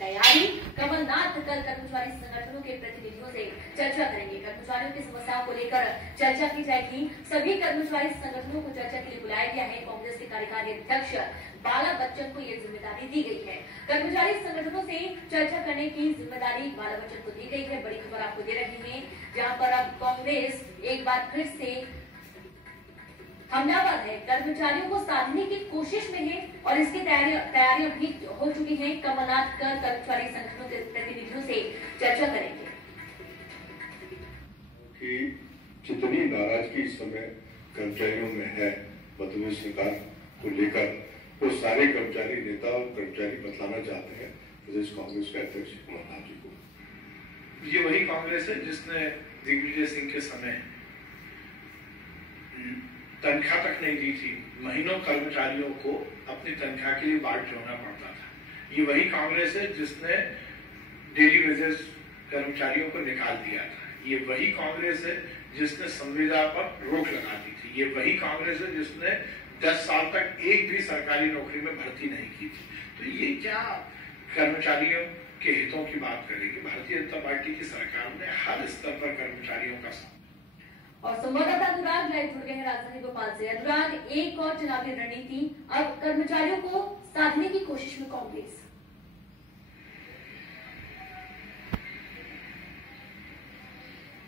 तैयारी। कमलनाथ कल कर्मचारी संगठनों के प्रतिनिधियों से चर्चा करेंगे। कर्मचारियों की समस्याओं को लेकर चर्चा की जाएगी। सभी कर्मचारी संगठनों को चर्चा के लिए बुलाया गया है। कांग्रेस के कार्यकारी अध्यक्ष बाला बच्चन को ये जिम्मेदारी दी गई है। कर्मचारी संगठनों से चर्चा करने की जिम्मेदारी बाला बच्चन को दी गई है। बड़ी खबर आपको दे रहे हैं, जहां पर अब कांग्रेस एक बार फिर से हमलावर है, कर्मचारियों को साधने की कोशिश में है और इसकी तैयारियां भी हो चुकी हैं। कमलनाथ कर कर्मचारी संगठनों के प्रतिनिधियों से चर्चा करेंगे कि जितनी नाराजगी इस समय कर्मचारियों में है मध्यप्रदेश सरकार को लेकर, वो सारे कर्मचारी नेता और कर्मचारी बतलाना चाहते हैं प्रदेश कांग्रेस के अध्यक्ष कमलनाथ जी को। ये वही कांग्रेस है जिसने दिग्विजय सिंह के समय तनख्वाह तक नहीं दी थी। महीनों कर्मचारियों को अपनी तनख्वाह के लिए बाट जोड़ना पड़ता था। ये वही कांग्रेस है जिसने डेली वेजेस कर्मचारियों को निकाल दिया था। ये वही कांग्रेस है जिसने संविदा पर रोक लगा दी थी। ये वही कांग्रेस है जिसने 10 साल तक एक भी सरकारी नौकरी में भर्ती नहीं की थी। तो ये क्या कर्मचारियों के हितों की बात करेगी? भारतीय जनता पार्टी की सरकार ने हर स्तर पर कर्मचारियों का साथ। और संवाददाता अनुराग लाइव जुड़ गए हैं राजधानी भोपाल से। अनुराग, एक और चुनावी रणनीति, अब कर्मचारियों को साधने की कोशिश में कांग्रेस।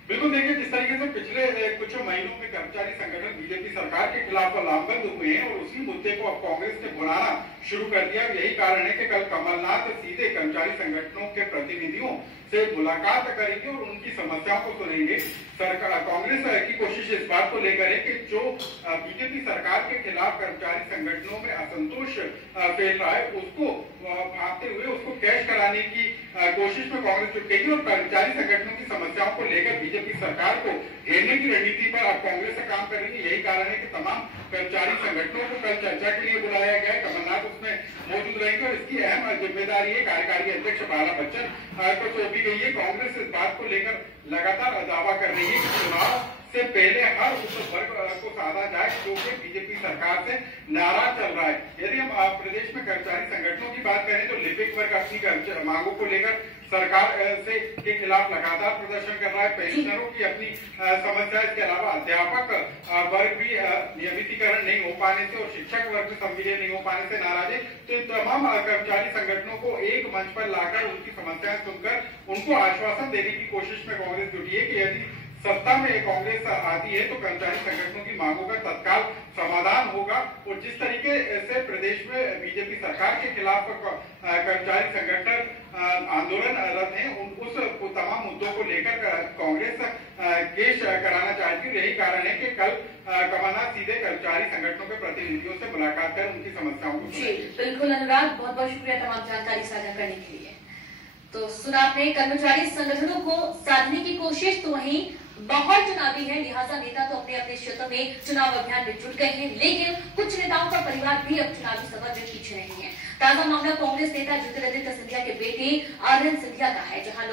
बिल्कुल, देखिए जिस तरीके से पिछले कुछ महीनों में कर्मचारी संगठन बीजेपी सरकार के खिलाफ लामबंद हुए हैं और उसी मुद्दे को अब कांग्रेस ने बुलाना शुरू कर दिया। यही कारण है कि कल कमलनाथ सीधे कर्मचारी संगठनों के प्रतिनिधियों से मुलाकात करेंगे और उनकी समस्याओं को सुनेंगे। कांग्रेस की कोशिश इस बात को लेकर है कि जो बीजेपी सरकार के खिलाफ कर्मचारी संगठनों में असंतोष फैल रहा है उसको भागते हुए उसको कैश कराने की कोशिश में कांग्रेस जुटेगी और कर्मचारी संगठनों की समस्याओं को लेकर बीजेपी सरकार को घेरने की रणनीति पर अब कांग्रेस से काम करेगी। यही कारण है कि तमाम कर्मचारी संगठनों को कल चर्चा के लिए बुलाया गया है। कमलनाथ उसमें मौजूद रहेंगे और इसकी अहम जिम्मेदारी है कार्यकारी अध्यक्ष बाला बच्चन को सौंपी गई है। कांग्रेस इस बात को लेकर लगातार दावा कर रही है कि चुनाव से पहले हर उस वर्ग को साधा जाए जो कि बीजेपी सरकार से नाराज चल रहा है। यदि हम प्रदेश में कर्मचारी संगठनों की बात करें तो लिपिक वर्ग अपनी मांगों को लेकर सरकार से के खिलाफ लगातार प्रदर्शन कर रहा है। पेंशनरों की अपनी समस्या, इसके अलावा अध्यापक वर्ग भी नियमितीकरण नहीं हो पाने से और शिक्षक वर्ग भी संविलियन नहीं हो पाने से नाराज है। तो इन तमाम कर्मचारी संगठनों को एक मंच पर लाकर उनकी समस्याएं सुनकर उनको आश्वासन देने की कोशिश में कांग्रेस जुटी है कि यदि सत्ता में कांग्रेस आती है तो कर्मचारी संगठनों की मांगों का तत्काल समाधान होगा। और जिस तरीके से प्रदेश में बीजेपी सरकार के खिलाफ कर्मचारी संगठन आंदोलनरत हैं, उस तमाम मुद्दों को लेकर कांग्रेस केस कराना चाहती है। यही कारण है कि कल कमलनाथ सीधे कर्मचारी संगठनों के प्रतिनिधियों से मुलाकात कर उनकी समस्याओं को जी बिल्कुल अनुराग, बहुत बहुत शुक्रिया तमाम जानकारी साझा करने के लिए। तो सुना आपने कर्मचारी संगठनों को साधने की कोशिश, तो वहीं बहुत चुनावी है, लिहाजा नेता तो अपने अपने क्षेत्र में चुनाव अभियान में जुट गए हैं, लेकिन कुछ नेताओं का परिवार भी अब चुनावी सफर में पीछे नहीं है। ताजा मामला कांग्रेस नेता ज्योतिरादित्य सिंधिया के बेटे आर्यन सिंधिया का है, जहां